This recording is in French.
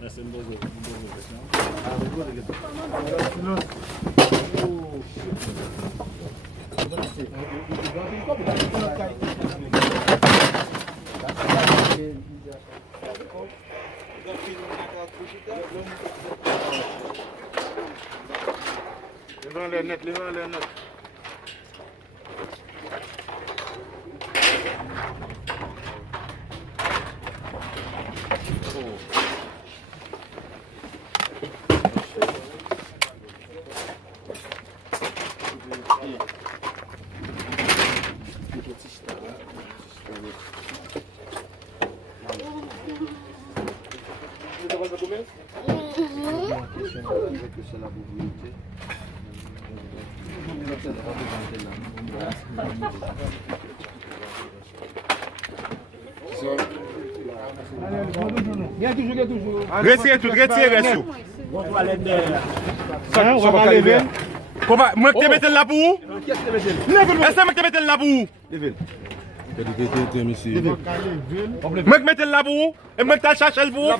Laisse une dose de pression. Levant les nets, levant les nets. Retirez tout, retirez tout. On va lever. Moi qui te mette là pour où? Est-ce que moi qui te mette là pour où? Moi qui mette là pour où? Et moi qui te cherche pour où?